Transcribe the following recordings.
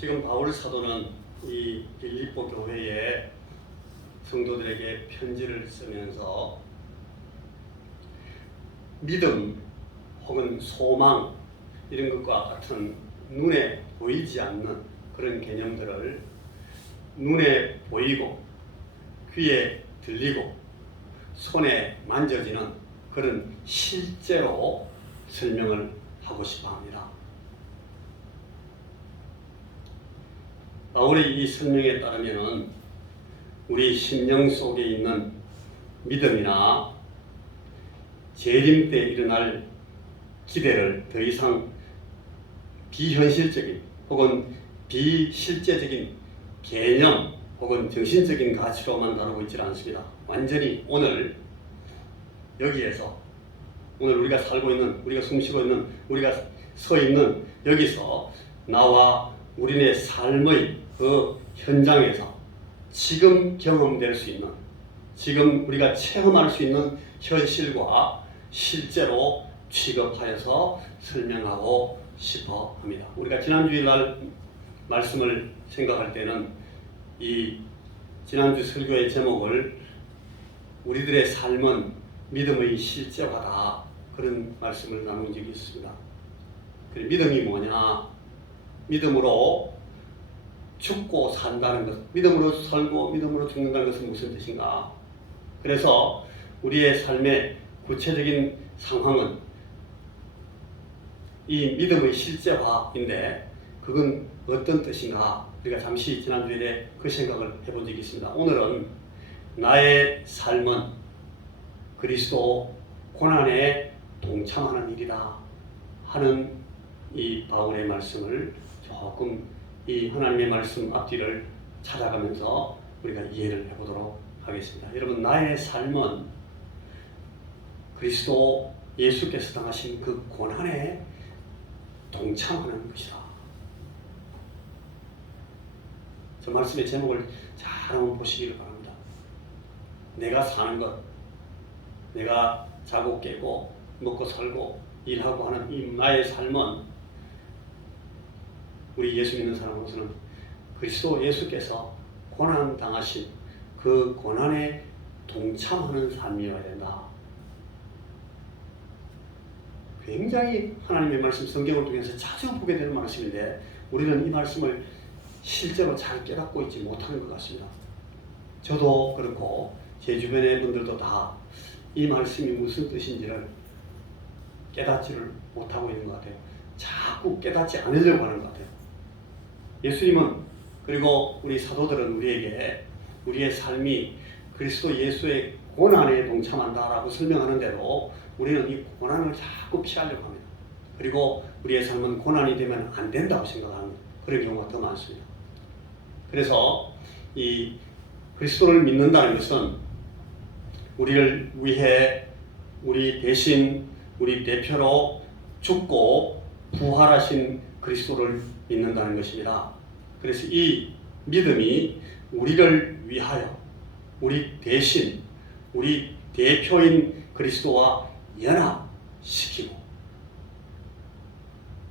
지금 바울 사도는 이 빌립보 교회에 성도들에게 편지를 쓰면서 믿음 혹은 소망 이런 것과 같은 눈에 보이지 않는 그런 개념들을 눈에 보이고 귀에 들리고 손에 만져지는 그런 실제로 설명을 하고 싶어 합니다. 바울의 이 설명에 따르면 우리 심령 속에 있는 믿음이나 재림 때 일어날 기대를 더 이상 비현실적인 혹은 비실제적인 개념 혹은 정신적인 가치로만 다루고 있지 않습니다. 완전히 오늘 여기에서 오늘 우리가 살고 있는, 우리가 숨쉬고 있는, 우리가 서 있는 여기서 나와 우리네 삶의 그 현장에서 지금 경험될 수 있는, 지금 우리가 체험할 수 있는 현실과 실제로 취급하여서 설명하고 싶어 합니다. 우리가 지난주일 날 말씀을 생각할 때는 이 지난주 설교의 제목을 우리들의 삶은 믿음의 실제화다, 그런 말씀을 나눈 적이 있습니다. 그래, 믿음이 뭐냐? 믿음으로 죽고 산다는 것, 믿음으로 살고 믿음으로 죽는다는 것은 무슨 뜻인가? 그래서 우리의 삶의 구체적인 상황은 이 믿음의 실제화인데 그건 어떤 뜻인가? 우리가 잠시 지난주에 그 생각을 해본 적이 있습니다. 오늘은 나의 삶은 그리스도 고난에 동참하는 일이다 하는 이 바울의 말씀을 조금 이 하나님의 말씀 앞뒤를 찾아가면서 우리가 이해를 해보도록 하겠습니다. 여러분, 나의 삶은 그리스도 예수께서 당하신 그 고난에 동참하는 것이다. 저 말씀의 제목을 잘 한번 보시기를 바랍니다. 내가 사는 것, 내가 자고 깨고 먹고 살고 일하고 하는 이 나의 삶은 우리 예수 믿는 사람으로서는 그리스도 예수께서 고난 당하신 그 고난에 동참하는 삶이어야 된다. 굉장히 하나님의 말씀, 성경을 통해서 자주 보게 되는 말씀인데 우리는 이 말씀을 실제로 잘 깨닫고 있지 못하는 것 같습니다. 저도 그렇고 제 주변의 분들도 다 이 말씀이 무슨 뜻인지를 깨닫지를 못하고 있는 것 같아요. 자꾸 깨닫지 않으려고 하는 것 같아요. 예수님은, 그리고 우리 사도들은 우리에게 우리의 삶이 그리스도 예수의 고난에 동참한다라고 설명하는데도 우리는 이 고난을 자꾸 피하려고 합니다. 그리고 우리의 삶은 고난이 되면 안 된다고 생각하는 그런 경우가 더 많습니다. 그래서 이 그리스도를 믿는다는 것은 우리를 위해 우리 대신 우리 대표로 죽고 부활하신 그리스도를 믿는다는 것입니다. 그래서 이 믿음이 우리를 위하여 우리 대신 우리 대표인 그리스도와 연합시키고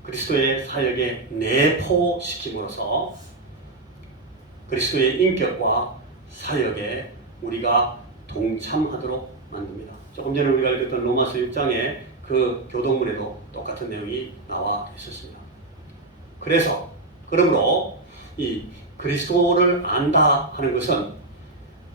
그리스도의 사역에 내포시킴으로써 그리스도의 인격과 사역에 우리가 동참하도록 만듭니다. 조금 전에 우리가 읽었던 로마서 6장의 그 교도문에도 똑같은 내용이 나와 있었습니다. 그러므로 이 그리스도를 안다 하는 것은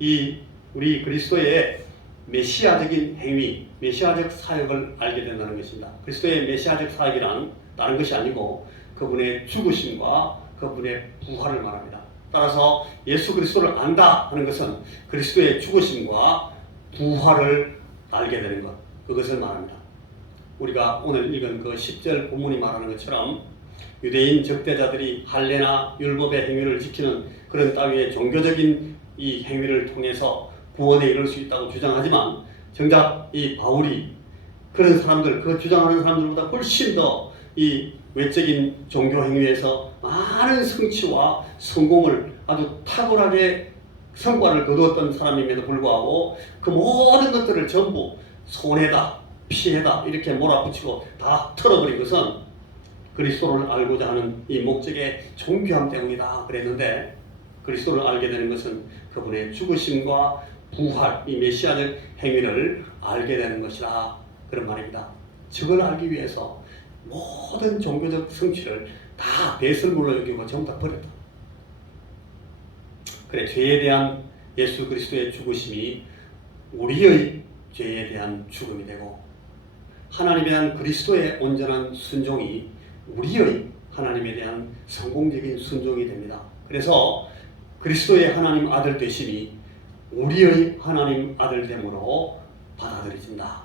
이 우리 그리스도의 메시아적인 행위, 메시아적 사역을 알게 된다는 것입니다. 그리스도의 메시아적 사역이란 다른 것이 아니고 그분의 죽으심과 그분의 부활을 말합니다. 따라서 예수 그리스도를 안다 하는 것은 그리스도의 죽으심과 부활을 알게 되는 것, 그것을 말합니다. 우리가 오늘 읽은 그 10절 본문이 말하는 것처럼 유대인 적대자들이 할례나 율법의 행위를 지키는 그런 따위의 종교적인 이 행위를 통해서 구원에 이를 수 있다고 주장하지만 정작 이 바울이 그런 사람들, 그 주장하는 사람들보다 훨씬 더 이 외적인 종교 행위에서 많은 성취와 성공을 아주 탁월하게 성과를 거두었던 사람임에도 불구하고 그 모든 것들을 전부 손해다, 피해다 이렇게 몰아붙이고 다 털어버린 것은 그리스도를 알고자 하는 이 목적의 존귀함 때문이다 그랬는데, 그리스도를 알게 되는 것은 그분의 죽으심과 부활, 이 메시아적 행위를 알게 되는 것이라 그런 말입니다. 저걸 알기 위해서 모든 종교적 성취를 다 배설물로 여기고 전부 다 버렸다. 그래, 죄에 대한 예수 그리스도의 죽으심이 우리의 죄에 대한 죽음이 되고, 하나님에 대한 그리스도의 온전한 순종이 우리의 하나님에 대한 성공적인 순종이 됩니다. 그래서 그리스도의 하나님 아들 되심이 우리의 하나님 아들 됨으로 받아들여진다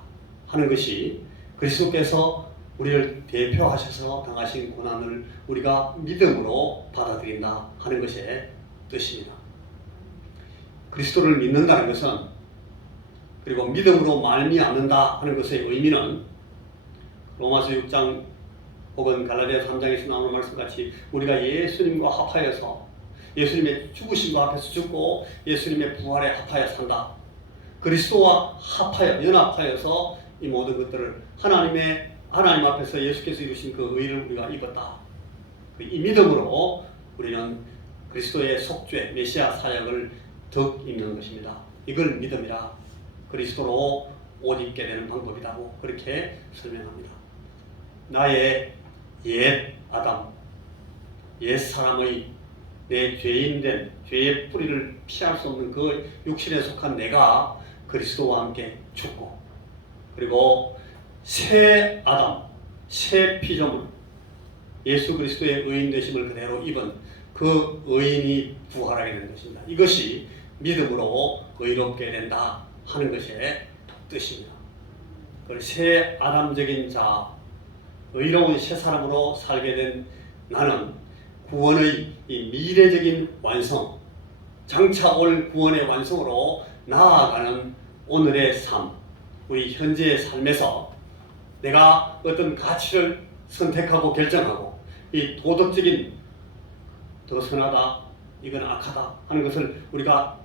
하는 것이, 그리스도께서 우리를 대표하셔서 당하신 고난을 우리가 믿음으로 받아들인다 하는 것의 뜻입니다. 그리스도를 믿는다는 것은, 그리고 믿음으로 말미암는다 하는 것의 의미는 로마서 6장 혹은 갈라디아 3장에서 나오는 말씀같이 우리가 예수님과 합하여서 예수님의 죽으심과 합해서 죽고 예수님의 부활에 합하여 산다. 그리스도와 합하여 연합하여서 이 모든 것들을 하나님 앞에서 예수께서 이루신 그 의를 우리가 입었다. 이 믿음으로 우리는 그리스도의 속죄 메시아 사역을 덧입는 것입니다. 이걸 믿음이라, 그리스도로 옷 입게 되는 방법이라고 그렇게 설명합니다. 나의 옛 아담, 옛 사람의 내 죄인된 죄의 뿌리를 피할 수 없는 그 육신에 속한 내가 그리스도와 함께 죽고, 그리고 새 아담, 새 피조물, 예수 그리스도의 의인 되심을 그대로 입은 그 의인이 부활하게 되는 것입니다. 이것이 믿음으로 의롭게 된다 하는 것의 뜻입니다. 새 아담적인 자, 의로운 새 사람으로 살게 된 나는 구원의 이 미래적인 완성, 장차 올 구원의 완성으로 나아가는 오늘의 삶, 우리 현재의 삶에서 내가 어떤 가치를 선택하고 결정하고, 이 도덕적인 더 선하다, 이건 악하다 하는 것을 우리가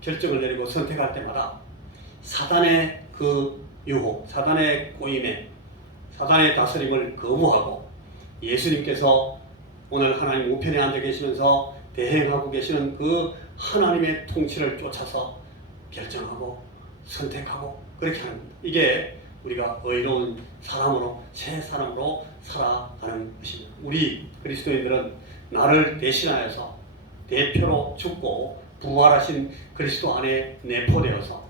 결정을 내리고 선택할 때마다 사단의 그 유혹, 사단의 꼬임에, 사단의 다스림을 거부하고 예수님께서 오늘 하나님 우편에 앉아 계시면서 대행하고 계시는 그 하나님의 통치를 쫓아서 결정하고 선택하고 그렇게 하는 겁니다. 이게 우리가 의로운 사람으로, 새 사람으로 살아가는 것입니다. 우리 그리스도인들은 나를 대신하여서 대표로 죽고 부활하신 그리스도 안에 내포되어서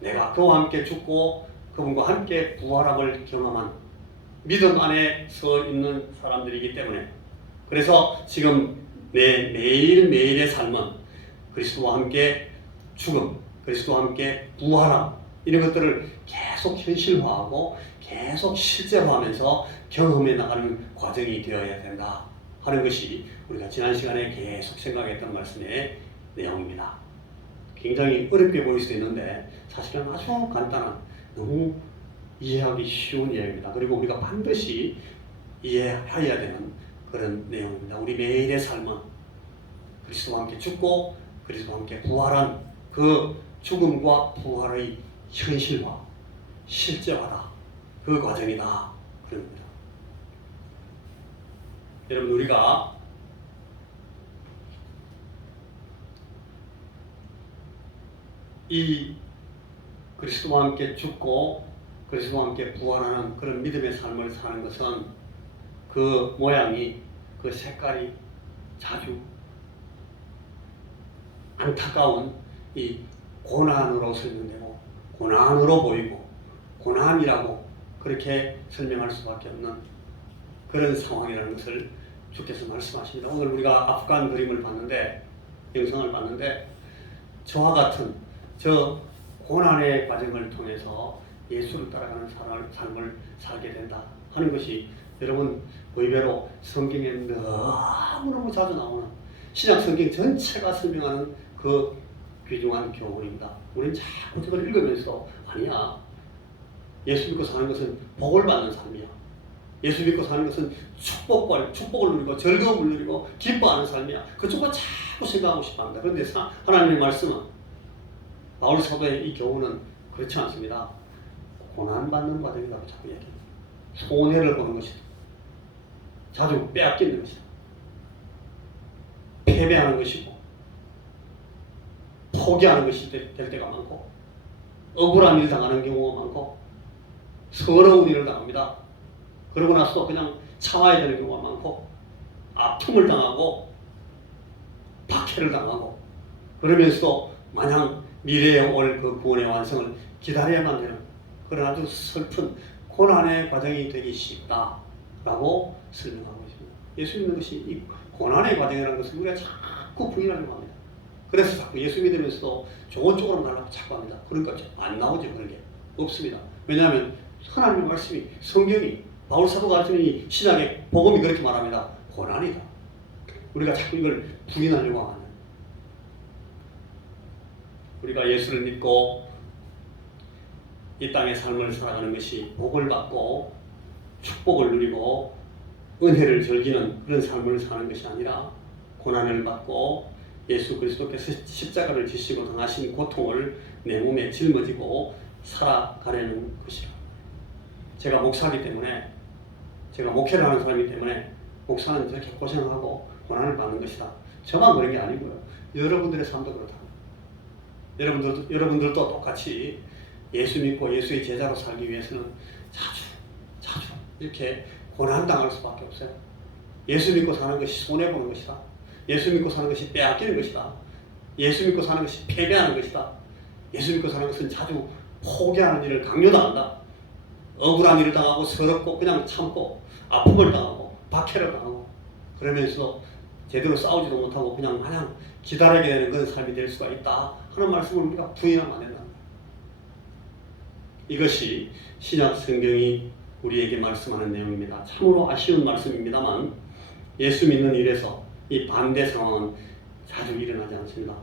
내가 그와 함께 죽고 그분과 함께 부활함을 경험한 믿음 안에 서 있는 사람들이기 때문에, 그래서 지금 내 매일매일의 삶은 그리스도와 함께 죽음, 그리스도와 함께 부활함, 이런 것들을 계속 현실화하고 계속 실제화하면서 경험해 나가는 과정이 되어야 된다 하는 것이 우리가 지난 시간에 계속 생각했던 말씀의 내용입니다. 굉장히 어렵게 보일 수 있는데 사실은 아주 간단한, 너무 이해하기 쉬운 이야기입니다. 그리고 우리가 반드시 이해해야 되는 그런 내용입니다. 우리 매일의 삶은 그리스도와 함께 죽고 그리스도와 함께 부활한 그 죽음과 부활의 현실화, 실제화다. 그 과정이다. 그런 겁니다. 여러분, 우리가 이 그리스도와 함께 죽고 그리스도와 함께 부활하는 그런 믿음의 삶을 사는 것은 그 모양이, 그 색깔이 자주 안타까운 이 고난으로 설명되고 고난으로 보이고 고난이라고 그렇게 설명할 수밖에 없는 그런 상황이라는 것을 주께서 말씀하십니다. 오늘 우리가 아프간 그림을 봤는데, 영상을 봤는데, 저와 같은 저 고난의 과정을 통해서 예수를 따라가는 삶을 살게 된다 하는 것이 여러분 의외로 성경에 너무너무 자주 나오는 신약 성경 전체가 설명하는 그 귀중한 교훈입니다. 우리는 자꾸 그걸 읽으면서 아니야, 예수 믿고 사는 것은 복을 받는 삶이야, 예수 믿고 사는 것은 축복을 누리고 즐거움을 누리고 기뻐하는 삶이야, 그쪽으로 자꾸 생각하고 싶어합니다. 그런데 하나님의 말씀은, 바울 사도의 이 교훈은 그렇지 않습니다. 고난받는 과정이라고 자꾸 얘기합니다. 손해를 보는 것이다. 자주 빼앗기는 것이다. 패배하는 것이고 포기하는 것이 될 때가 많고 억울한 일을 당하는 경우가 많고 서러운 일을 당합니다. 그러고 나서 그냥 참아야 되는 경우가 많고 아픔을 당하고 박해를 당하고 그러면서도 마냥 미래에 올 그 구원의 완성을 기다려야만 되는 그런 아주 슬픈 고난의 과정이 되기 쉽다라고 설명하고 있습니다. 예수 믿는 것이 이 고난의 과정이라는 것을 우리가 자꾸 부인하려고 합니다. 그래서 자꾸 예수 믿으면서도 좋은 쪽으로 가려고 자꾸 합니다. 그러니까 안 나오죠. 그런 게 없습니다. 왜냐하면 하나님의 말씀이 성경이 바울 사도가 가르치는 이 신약의 복음이 그렇게 말합니다. 고난이다. 우리가 자꾸 이걸 부인하려고 하는 우리가 예수를 믿고 이 땅의 삶을 살아가는 것이 복을 받고 축복을 누리고 은혜를 즐기는 그런 삶을 사는 것이 아니라 고난을 받고 예수 그리스도께서 십자가를 지시고 당하신 고통을 내 몸에 짊어지고 살아가려는 것이라. 제가 목사이기 때문에 제가 목회를 하는 사람이기 때문에 목사는 이렇게 고생하고 고난을 받는 것이다. 저만 그런 게 아니고요. 여러분들의 삶도 그렇다. 여러분들도 똑같이 예수 믿고 예수의 제자로 살기 위해서는 자주 이렇게 고난당할 수밖에 없어요. 예수 믿고 사는 것이 손해보는 것이다. 예수 믿고 사는 것이 빼앗기는 것이다. 예수 믿고 사는 것이 패배하는 것이다. 예수 믿고 사는 것은 자주 포기하는 일을 강요당한다. 억울한 일을 당하고 서럽고 그냥 참고 아픔을 당하고 박해를 당하고 그러면서 제대로 싸우지도 못하고 그냥 마냥 기다리게 되는 그런 삶이 될 수가 있다 하는 말씀을 우리가 부인하면 안 된다. 이것이 신약 성경이 우리에게 말씀하는 내용입니다. 참으로 아쉬운 말씀입니다만 예수 믿는 일에서 이 반대 상황은 자주 일어나지 않습니다.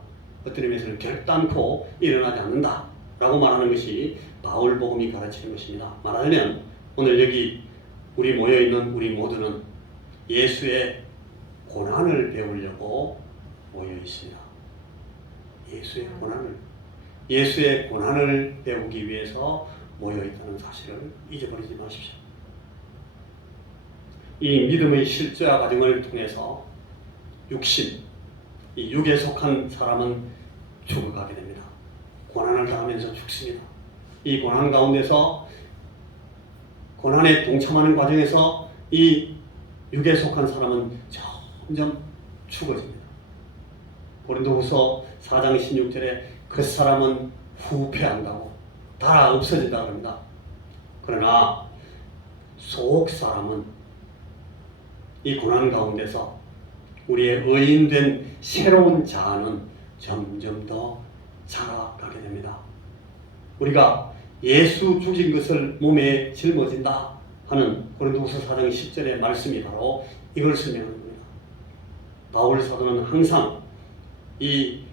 어떤 의미에서는 결단코 일어나지 않는다 라고 말하는 것이 바울복음이 가르치는 것입니다. 말하자면 오늘 여기 우리 모여있는 우리 모두는 예수의 고난을 배우려고 모여 있습니다. 예수의 고난을 배우기 위해서 모여 있다는 사실을 잊어버리지 마십시오. 이 믿음의 실제화 과정을 통해서 이 육에 속한 사람은 죽어가게 됩니다. 고난을 당하면서 죽습니다. 이 고난 가운데서 고난에 동참하는 과정에서 이 육에 속한 사람은 점점 죽어집니다. 고린도후서 4장 16절에 그 사람은 후패한다고 다 없어진다고 합니다. 그러나 속 사람은 이 고난 가운데서 우리의 의인된 새로운 자아는 점점 더 자라가게 됩니다. 우리가 예수 죽인 것을 몸에 짊어진다 하는 고린도후서 4장 10절의 말씀이 바로 이걸 설명하는 겁니다. 바울 사도는 항상 이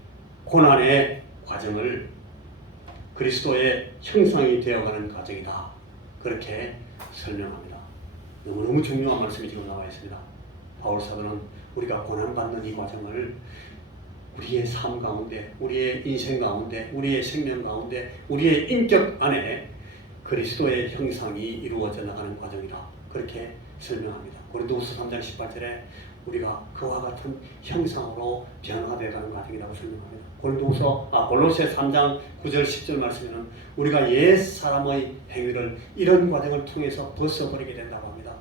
고난의 과정을 그리스도의 형상이 되어가는 과정이다. 그렇게 설명합니다. 너무너무 중요한 말씀이 지금 나와 있습니다. 바울 사도는 우리가 고난받는 이 과정을 우리의 삶 가운데, 우리의 인생 가운데, 우리의 생명 가운데, 우리의 인격 안에 그리스도의 형상이 이루어져 나가는 과정이다. 그렇게 설명합니다. 고린도후서 3장 18절에 우리가 그와 같은 형상으로 변화되어가는 과정이라고 설명합니다. 골로새 3장 9절 10절 말씀에는 우리가 옛 사람의 행위를 이런 과정을 통해서 벗어버리게 된다고 합니다.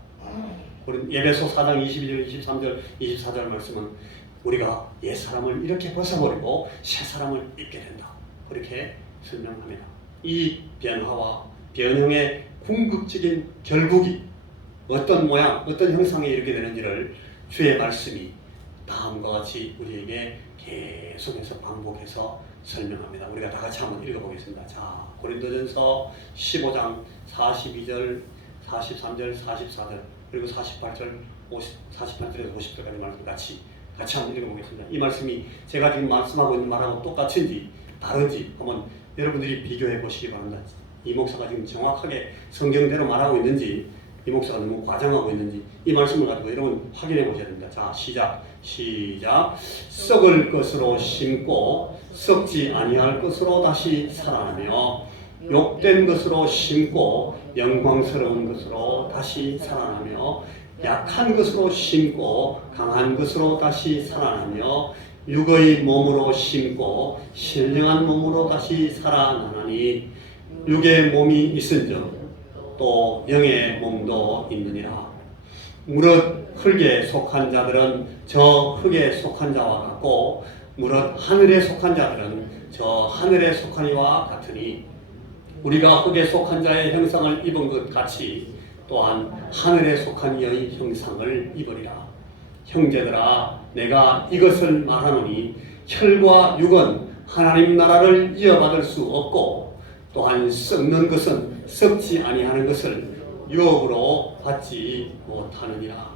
에베소 4장 22절 23절 24절 말씀은 우리가 옛 사람을 이렇게 벗어버리고 새 사람을 입게 된다. 그렇게 설명합니다. 이 변화와 변형의 궁극적인 결국이 어떤 모양, 어떤 형상에 이르게 되는지를 주의 말씀이 다음과 같이 우리에게 계속해서 반복해서 설명합니다. 우리가 다 같이 한번 읽어보겠습니다. 자, 고린도전서 15장 42절, 43절, 44절 그리고 48절에서 50절까지 말씀 같이 한번 읽어보겠습니다. 이 말씀이 제가 지금 말씀하고 있는 말하고 똑같은지 다른지 한번 여러분들이 비교해 보시기 바랍니다. 이 목사가 지금 정확하게 성경대로 말하고 있는지 이 목사가 너무 과장하고 있는지 이 말씀을 가지고 여러분 확인해 보셔야 됩니다. 자, 시작. 썩을 것으로 심고 썩지 아니할 것으로 다시 살아나며 욕된 것으로 심고 영광스러운 것으로 다시 살아나며 약한 것으로 심고 강한 것으로 다시 살아나며 육의 몸으로 심고 신령한 몸으로 다시 살아나나니 육의 몸이 있은즉 또 영의 몸도 있느니라. 무릇 흙에 속한 자들은 저 흙에 속한 자와 같고 무릇 하늘에 속한 자들은 저 하늘에 속한 이와 같으니 우리가 흙에 속한 자의 형상을 입은 것 같이 또한 하늘에 속한 이의 형상을 입으리라. 형제들아, 내가 이것을 말하노니 혈과 육은 하나님 나라를 이어받을 수 없고 또한 썩는 것은 썩지 아니하는 것을 유업으로 받지 못하느니라.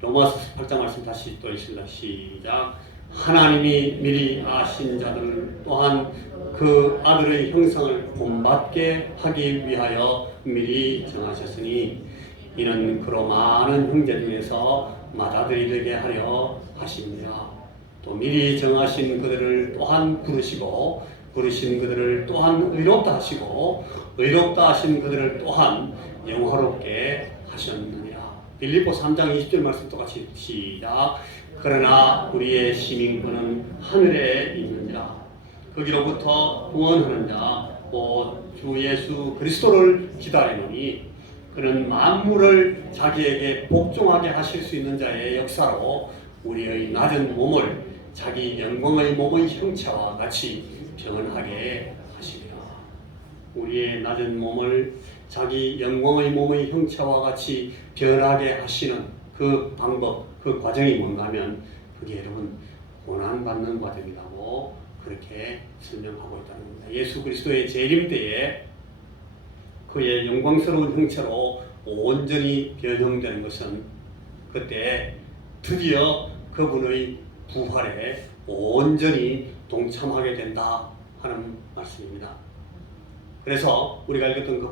로마서 8장 말씀 다시 또 읽습니다. 시작. 하나님이 미리 아신 자들 또한 그 아들의 형상을 본받게 하기 위하여 미리 정하셨으니 이는 그로 많은 형제 중에서 맏아들이 되게 하려 하십니다. 또 미리 정하신 그들을 또한 부르시고 부르신 그들을 또한 의롭다 하시고 의롭다 하신 그들을 또한 영화롭게 하셨느니라. 빌립보 3장 20절 말씀 똑같이 시작. 그러나 우리의 시민권은 하늘에 있느니라. 거기로부터 구원하는 자 곧 주 예수 그리스도를 기다리노니 그는 만물을 자기에게 복종하게 하실 수 있는 자의 역사로 우리의 낮은 몸을 자기 영광의 몸의 형체와 같이 변하게 하시리라. 우리의 낮은 몸을 자기 영광의 몸의 형체와 같이 변하게 하시는 그 방법, 그 과정이 뭔가 하면 그게 여러분 고난받는 과정이라고 그렇게 설명하고 있다는 겁니다. 예수 그리스도의 재림 때에 그의 영광스러운 형체로 온전히 변형되는 것은 그때 드디어 그분의 부활에 온전히 동참하게 된다 하는 말씀입니다. 그래서 우리가 읽었던 그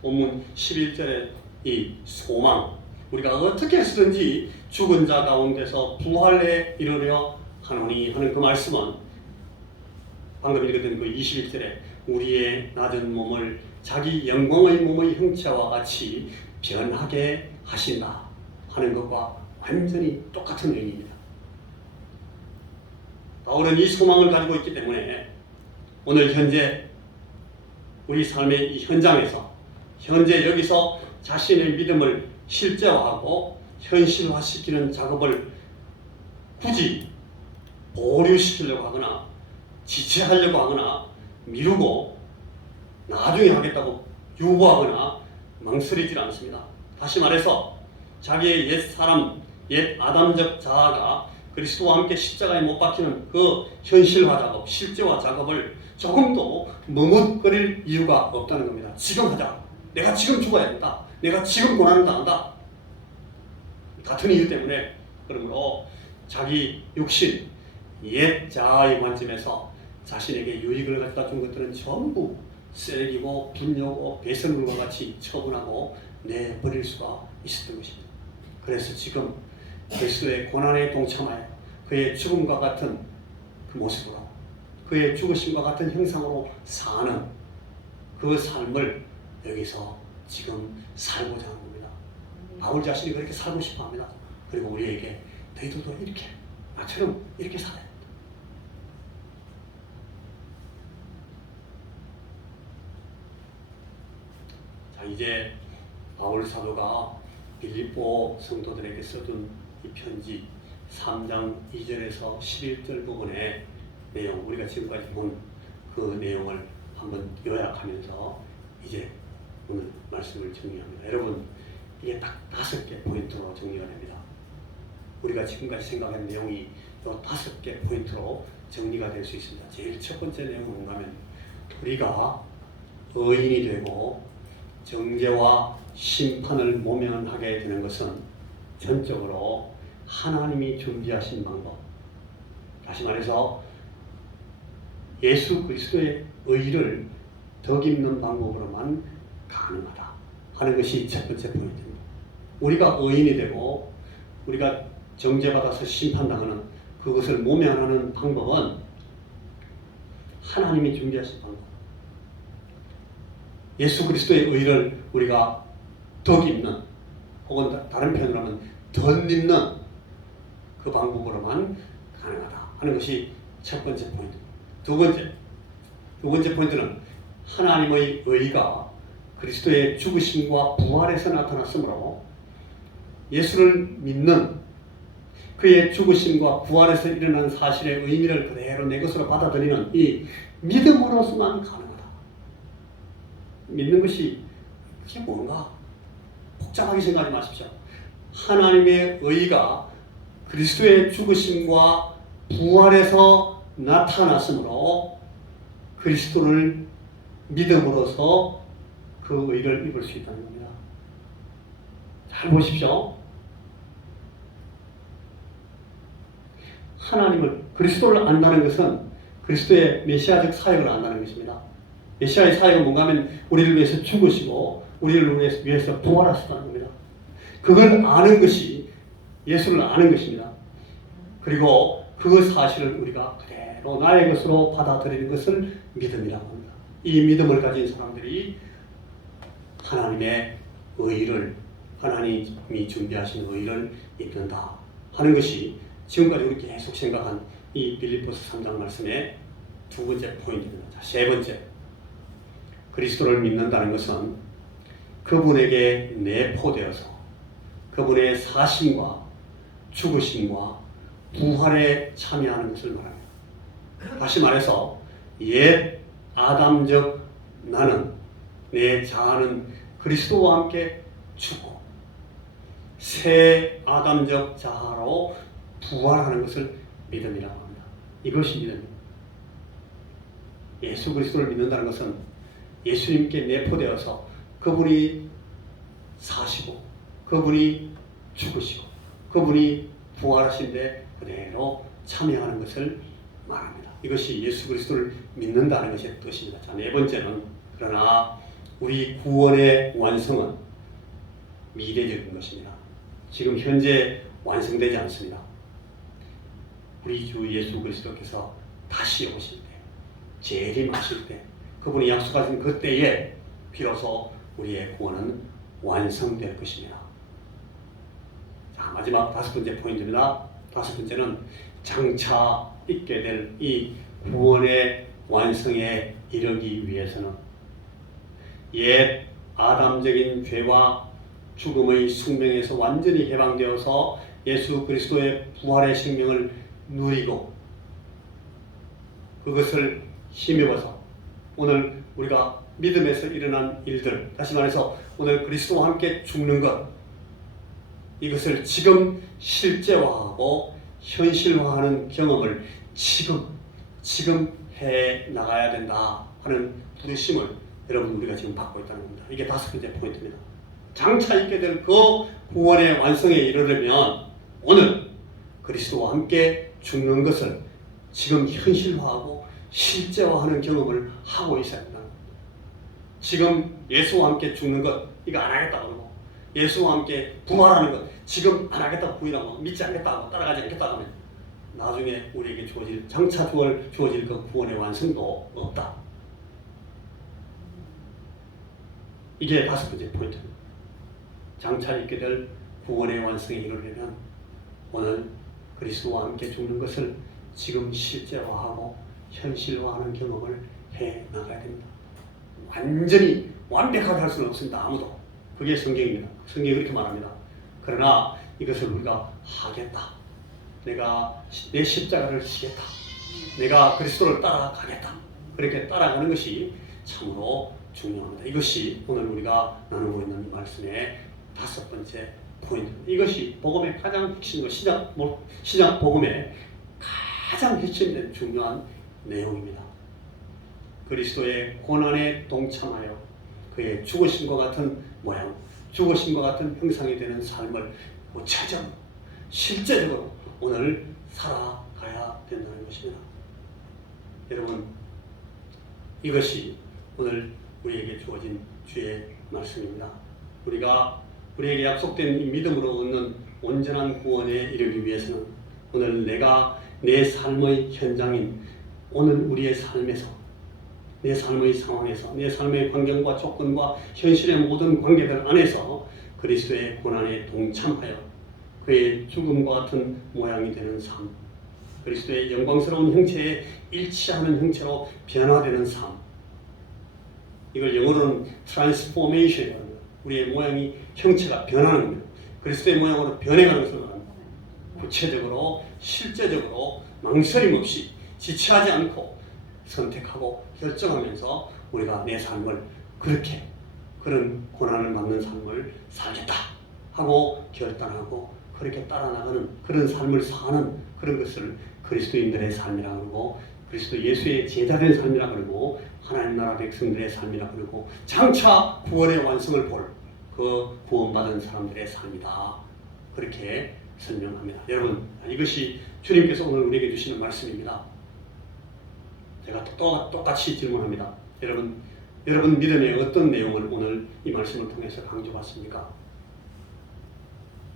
본문 11절의 이 소망, 우리가 어떻게 해서든지 죽은 자 가운데서 부활에 이르려 하노니 하는 그 말씀은 방금 읽었던 그 21절에 우리의 낮은 몸을 자기 영광의 몸의 형체와 같이 변하게 하신다 하는 것과 완전히 똑같은 의미입니다. 바울은 이 소망을 가지고 있기 때문에 오늘 현재 우리 삶의 이 현장에서 현재 여기서 자신의 믿음을 실제화하고 현실화시키는 작업을 굳이 보류시키려고 하거나 지체하려고 하거나 미루고 나중에 하겠다고 유보하거나 망설이지 않습니다. 다시 말해서 자기의 옛 사람, 옛 아담적 자아가 그리스도와 함께 십자가에 못 박히는 그 현실화 작업, 실제화 작업을 조금도 머뭇거릴 이유가 없다는 겁니다. 지금 하자. 내가 지금 죽어야 된다. 내가 지금 고난을 당한다. 같은 이유 때문에 그러므로 자기 육신, 옛 자아의 관점에서 자신에게 유익을 갖다 준 것들은 전부 쓰레기고 분뇨고 배설물과 같이 처분하고 내버릴 수가 있었던 것입니다. 그래서 지금 그리스도의 고난에 동참하여 그의 죽음과 같은 그 모습으로 그의 죽으심과 같은 형상으로 사는 그 삶을 여기서 지금 살고자 하는 겁니다. 바울 자신이 그렇게 살고 싶어 합니다. 그리고 우리에게 너희들도 이렇게 나처럼 이렇게 살아야 합니다. 자, 이제 바울 사도가 빌립보 성도들에게 써둔 이 편지 3장 2절에서 11절 부분의 내용, 우리가 지금까지 본 그 내용을 한번 요약하면서 이제 오늘 말씀을 정리합니다. 여러분, 이게 딱 5개 포인트로 정리가 됩니다. 우리가 지금까지 생각한 내용이 이 5개 포인트로 정리가 될 수 있습니다. 제일 첫 번째 내용은 뭔가 하면 우리가 의인이 되고 정죄와 심판을 모면하게 되는 것은 전적으로 하나님이 준비하신 방법, 다시 말해서 예수 그리스도의 의를 덕입는 방법으로만 가능하다 하는 것이 첫 번째 포인트입니다. 우리가 의인이 되고 우리가 정죄받아서 심판당하는 그것을 모면하는 방법은 하나님이 준비하신 방법, 예수 그리스도의 의를 우리가 덕입는 혹은 다른 표현으로 하면 덧입는 그 방법으로만 가능하다 하는 것이 첫 번째 포인트. 두 번째 포인트는 하나님의 의가 그리스도의 죽으심과 부활에서 나타났으므로 예수를 믿는 그의 죽으심과 부활에서 일어난 사실의 의미를 그대로 내 것으로 받아들이는 이 믿음으로서만 가능하다. 믿는 것이 그게 뭔가 복잡하게 생각하지 마십시오. 하나님의 의가 그리스도의 죽으심과 부활에서 나타났으므로 그리스도를 믿음으로써 그 의를 입을 수 있다는 겁니다. 잘 보십시오. 하나님을, 그리스도를 안다는 것은 그리스도의 메시아적 사역을 안다는 것입니다. 메시아의 사역은 뭔가 하면 우리를 위해서 죽으시고 우리를 위해서 부활하셨다는 겁니다. 그걸 아는 것이 예수를 아는 것입니다. 그리고 그 사실을 우리가 그대로 나의 것으로 받아들이는 것을 믿음이라고 합니다. 이 믿음을 가진 사람들이 하나님의 의를, 하나님이 준비하신 의를 입는다 하는 것이 지금까지 우리 계속 생각한 이 빌립보서 3장 말씀의 두 번째 포인트입니다. 자, 세 번째, 그리스도를 믿는다는 것은 그분에게 내포되어서 그분의 사심과 죽으심과 부활에 참여하는 것을 말합니다. 다시 말해서 옛 아담적 나는, 내 자아는 그리스도와 함께 죽고 새 아담적 자아로 부활하는 것을 믿음이라고 합니다. 이것이 믿음입니다. 예수 그리스도를 믿는다는 것은 예수님께 내포되어서 그분이 사시고 그분이 죽으시고 그분이 부활하신데 그대로 참여하는 것을 말합니다. 이것이 예수 그리스도를 믿는다는 것의 뜻입니다. 자, 네 번째는, 그러나 우리 구원의 완성은 미래적인 것입니다. 지금 현재 완성되지 않습니다. 우리 주 예수 그리스도께서 다시 오실 때, 재림하실 때, 그분이 약속하신 그때에 비로소 우리의 구원은 완성될 것입니다. 자, 마지막 다섯 번째 포인트입니다. 다섯 번째는 장차 있게 될 이 구원의 완성에 이르기 위해서는 옛 아담적인 죄와 죽음의 숙명에서 완전히 해방되어서 예수 그리스도의 부활의 생명을 누리고 그것을 힘입어서 오늘 우리가 믿음에서 일어난 일들, 다시 말해서 오늘 그리스도와 함께 죽는 것, 이것을 지금 실제화하고 현실화하는 경험을 지금 해 나가야 된다 하는 부르심을 여러분 우리가 지금 받고 있다는 겁니다. 이게 다섯 번째 포인트입니다. 장차 있게 될 그 구원의 완성에 이르려면 오늘 그리스도와 함께 죽는 것을 지금 현실화하고 실제화하는 경험을 하고 있어야 된다는 겁니다. 지금 예수와 함께 죽는 것, 이거 안 하겠다고 그러고 예수와 함께 부활하는 것, 지금 안 하겠다고 부인하고 믿지 않겠다고 따라가지 않겠다고 하면 나중에 우리에게 장차 주어질 그 구원의 완성도 없다. 이게 다섯 번째 포인트입니다. 장차 있게 될 구원의 완성에 이르려면 오늘 그리스도와 함께 죽는 것을 지금 실제화하고 현실화하는 경험을 해 나가야 됩니다. 완전히 완벽하게 할 수는 없습니다. 아무도. 그게 성경입니다. 성경이 그렇게 말합니다. 그러나 이것을 우리가 하겠다. 내가 내 십자가를 지겠다. 내가 그리스도를 따라가겠다. 그렇게 따라가는 것이 참으로 중요합니다. 이것이 오늘 우리가 나누고 있는 말씀의 다섯 번째 포인트입니다. 이것이 복음의 가장 핵심이고 신약 복음의 가장 핵심된 중요한 내용입니다. 그리스도의 고난에 동참하여 그의 죽으심과 같은 모양, 죽으심과 같은 형상이 되는 삶을 구체적으로, 실제적으로 오늘 살아가야 된다는 것입니다. 여러분, 이것이 오늘 우리에게 주어진 주의 말씀입니다. 우리에게 약속된 이 믿음으로 얻는 온전한 구원에 이르기 위해서는 오늘 내가 내 삶의 현장인 오늘 우리의 삶에서, 내 삶의 상황에서, 내 삶의 환경과 조건과 현실의 모든 관계들 안에서 그리스도의 고난에 동참하여 그의 죽음과 같은 모양이 되는 삶, 그리스도의 영광스러운 형체에 일치하는 형체로 변화되는 삶. 이걸 영어로는 트랜스포메이션이라는 거예요. 우리의 모양이 형체가 변하는 거예요. 그리스도의 모양으로 변해가는 것을 말합니다. 구체적으로 실제적으로 망설임 없이 지체하지 않고 선택하고 결정하면서 우리가 내 삶을 그렇게 그런 고난을 받는 삶을 살겠다 하고 결단하고 그렇게 따라 나가는 그런 삶을 사는 그런 것을 그리스도인들의 삶이라 그러고 그리스도 예수의 제자된 삶이라 그러고 하나님 나라 백성들의 삶이라 그러고 장차 구원의 완성을 볼 그 구원받은 사람들의 삶이다. 그렇게 설명합니다. 여러분, 이것이 주님께서 오늘 우리에게 주시는 말씀입니다. 제가 똑같이 질문합니다. 여러분 믿음의 어떤 내용을 오늘 이 말씀을 통해서 강조받습니까?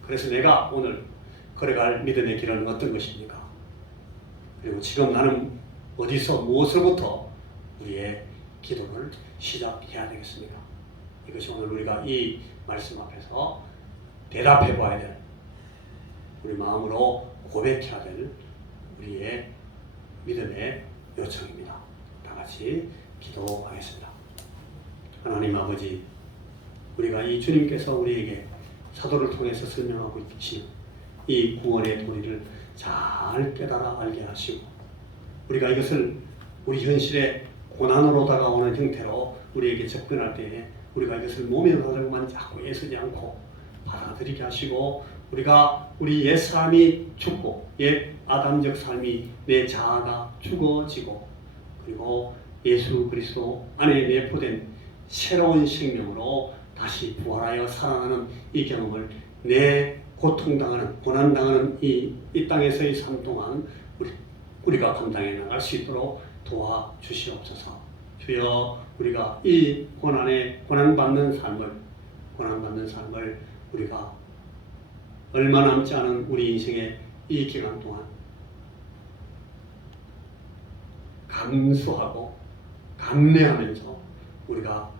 그래서 내가 오늘 걸어갈 믿음의 길은 어떤 것입니까? 그리고 지금 나는 어디서 무엇으로부터 우리의 기도를 시작해야 되겠습니까? 이것이 오늘 우리가 이 말씀 앞에서 대답해 봐야 될, 우리 마음으로 고백해야 될 우리의 믿음의 요청입니다. 다 같이 기도하겠습니다. 하나님 아버지, 우리가 이 주님께서 우리에게 사도를 통해서 설명하고 계신 이 구원의 도리를 잘 깨달아 알게 하시고 우리가 이것을 우리 현실의 고난으로 다가오는 형태로 우리에게 접근할 때에 우리가 이것을 모면하려고만 자꾸 애쓰지 않고 받아들이게 하시고 우리가 우리 옛사람이 죽고 옛 아담적 삶이 내 자아가 죽어지고 그리고 예수 그리스도 안에 내포된 새로운 생명으로 다시 부활하여 살아나는 이 경험을 내 고통당하는 고난당하는 이 땅에서의 삶 동안 우리가 감당해 나갈 수 있도록 도와주시옵소서. 주여, 우리가 이 고난받는 삶을 우리가 얼마 남지 않은 우리 인생의 이 기간 동안 감수하고 감내하면서 우리가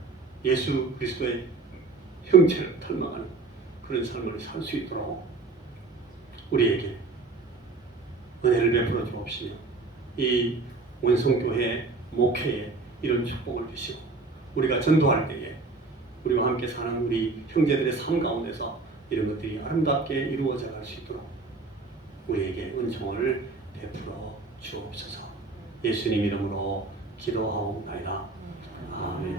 예수 그리스도의 형체를 닮아가는 그런 삶을 살 수 있도록 우리에게 은혜를 베풀어 주옵시며 이 원성교회 목회에 이런 축복을 주시고 우리가 전도할 때에 우리와 함께 사는 우리 형제들의 삶 가운데서 이런 것들이 아름답게 이루어져 갈 수 있도록 우리에게 은총을 베풀어 주옵소서. 예수님 이름으로 기도하옵나이다. 아멘.